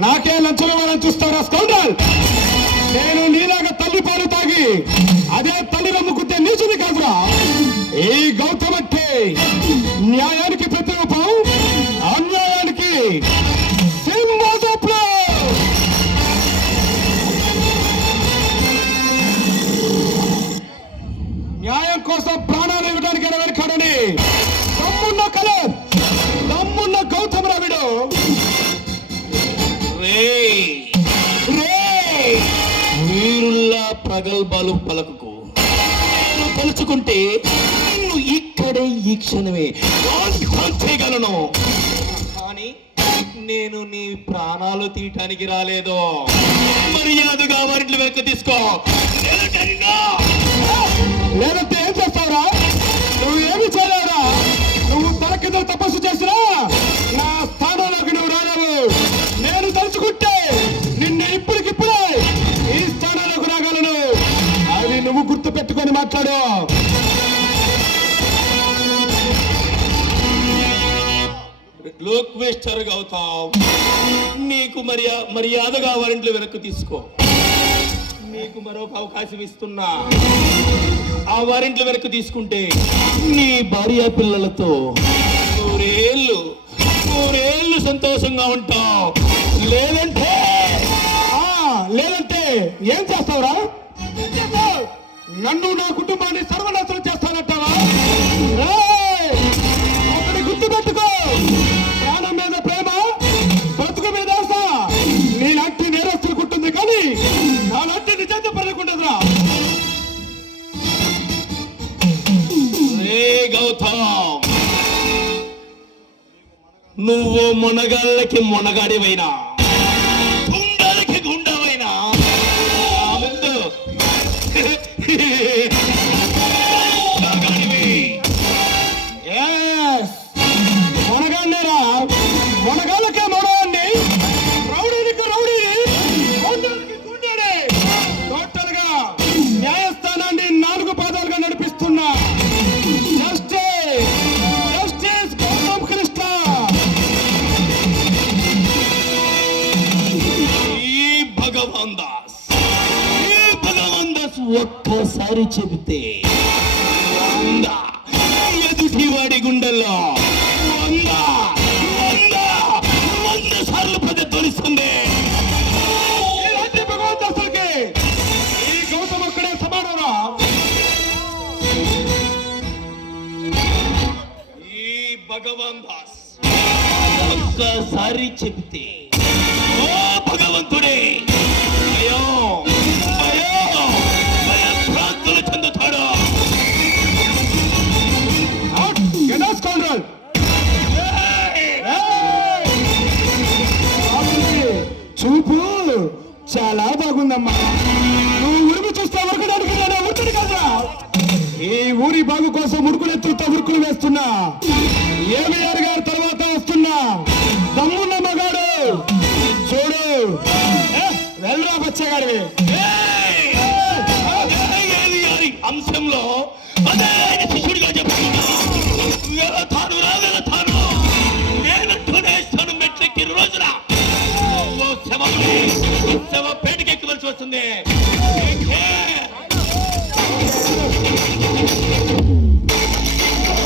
నాకే లంచం ఇవ్వాలని చూస్తారా స్కౌండల్? నేను నీలాగా తల్లి పాలు తాగి అదే తల్లి నమ్ముకుంటే నీచుది కాదురా. ఈ గౌతమ్ అంటే న్యాయానికి ప్రతిరూపం, అన్యాయానికి సింహాసనం. న్యాయం కోసం ప్రాణాలు ఇవ్వడానికి వెనకాడని దమ్మున్న కలర్, దమ్మున్న గౌతమ్ రావిడు. వీరుల్లా ప్రగల్భాలు పలకకు. నేను తలుచుకుంటే నిన్ను ఇక్కడే ఈ క్షణమే చేయగలను. కానీ నేను నీ ప్రాణాలు తీయటానికి రాలేదు. మర్యాదగా వారిని వెనక్కి తీసుకో. లేదంటే ఏం చేస్తావురా? నువ్వు ఏమి చేయలేవురా. నువ్వు తల కింద తపస్సు చేసినా నా స్థానంలోకి నువ్వు రాలేవు. నేను తలుచుకుంటే నిన్ను ఇప్పటికిప్పుడే ఈ స్థానంలోకి రాగలను. అది నువ్వు గుర్తు పెట్టుకొని మాట్లాడు. లోక్వేస్టర్ గౌతమ్, నీకు మర్యాదగా వారింట్లో వెనక్కి తీసుకో. నీకు మరొక అవకాశం ఇస్తున్నా. ఆ వారింట్లో వెనక్కి తీసుకుంటే నీ భార్య పిల్లలతో నూరేళ్ళు సంతోషంగా ఉంటావు. లేదంటే ఏం చేస్తావురా? నన్ను నా కుటుంబాన్ని సర్వనాశనం చేస్తానంటావా? ఒకటి గుర్తు పెట్టుకో. ప్రాణం మీద ప్రేమ, బ్రతుకు మీద ఆశ నీలాంటి నేరస్తులు కుట్టుంది, కానీ నాలాంటి నిజాన్ని పడకుండదురా. గౌతమ్, నువ్వు మొనగాళ్ళకి మొనగాడివైనా, గుండాలకి గుండవైనా ముందు మొనగాడినేరా. మొనగాళ్ళకే మొనగాడిని, రౌడీనికి రౌడీని, గుండాలకి గుండాడే. టోటల్ గా న్యాయస్థానాన్ని 4 పాదాలుగా నడిపిస్తున్నా ఒక్కసారి చెబితే ఎదుటివాడి గుండెల్లో 100 సార్లు ప్రతిధ్వనిస్తుంది. భగవంతుడికి ఈ గౌతమ్ అక్కడే సమానరా. ఈ భగవాన్ దాస్ ఒక్కసారి చెబితే ఓ భగవంతుడే భయభ్రాంతులు చెందుతాడు. చూపు చాలా బాగుందమ్మా. నువ్వు ఉరుకు చూస్తే ఉరకడానికి ఉరుకుడు కదా. ఈ ఊరి బాగు కోసం ఉరుకులెత్తుతో ఉరుకులు వేస్తున్నా. ఏమయ్యారు గారి తర్వాత వస్తున్నా దమ్మున్న మగాడు. చూడు, వెళ్ళరా బచ్చగాడివి. అంశంలో అదే శిష్యుడిగా చెప్తున్నా. వెళతాను నేనంటూనే ఇస్తాను. మెట్లెక్కి రోజున శవ పేటకెక్కవలసి వస్తుంది.